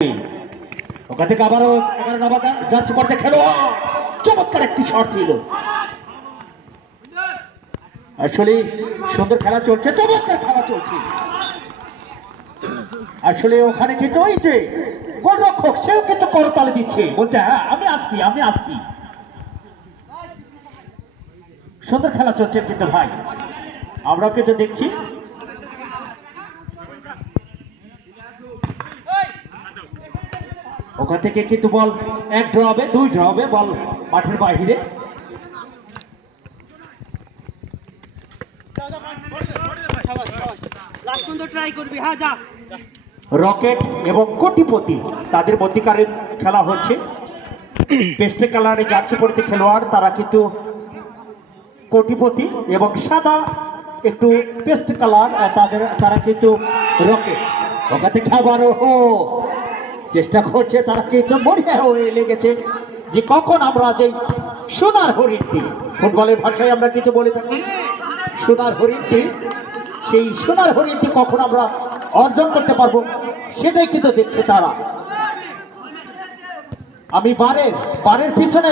ওখান থেকে আবারও 11 নম্বর যাচ্ছে করতে খেলোয়াড়, চমৎকার একটি শট ছিল। আসলে সুন্দর খেলা চলছে, চমৎকার খেলা চলছে। আসলে ওখানে কিন্তু ওই যে গোলরক্ষক সেও কিন্তু করতালি দিচ্ছে, বলছে হ্যাঁ আমি আসছি আমি আসছি। সুন্দর খেলা চলছে কিন্তু ভাই, আমরাও কিন্তু দেখছি। ওখান থেকে কিন্তু বল 1 ড্র হবে, 2 ড্র হবে, বল মাঠের বাইরে। রকেট এবং কোটিপতি তাদের মধ্যকারের খেলা হচ্ছে। পেস্টে কালারে জার্সি পরিতে খেলোয়াড় তারা কিন্তু কোটিপতি, এবং সাদা একটু পেস্ট কালার তারা কিন্তু রকেট। ওখান থেকে আবারও চেষ্টা করছে, তারা কিন্তু মরিয়া হয়ে লেগেছে যে কখন আমরা যে সোনার হরিণটি, ফুটবলের ভাষায় আমরা কিন্তু বলে থাকি সোনার হরিণটি, সেই সোনার হরিণটি কখন আমরা অর্জন করতে পারবো সেটাই কিন্তু দেখছে তারা। আমি বারের পিছনে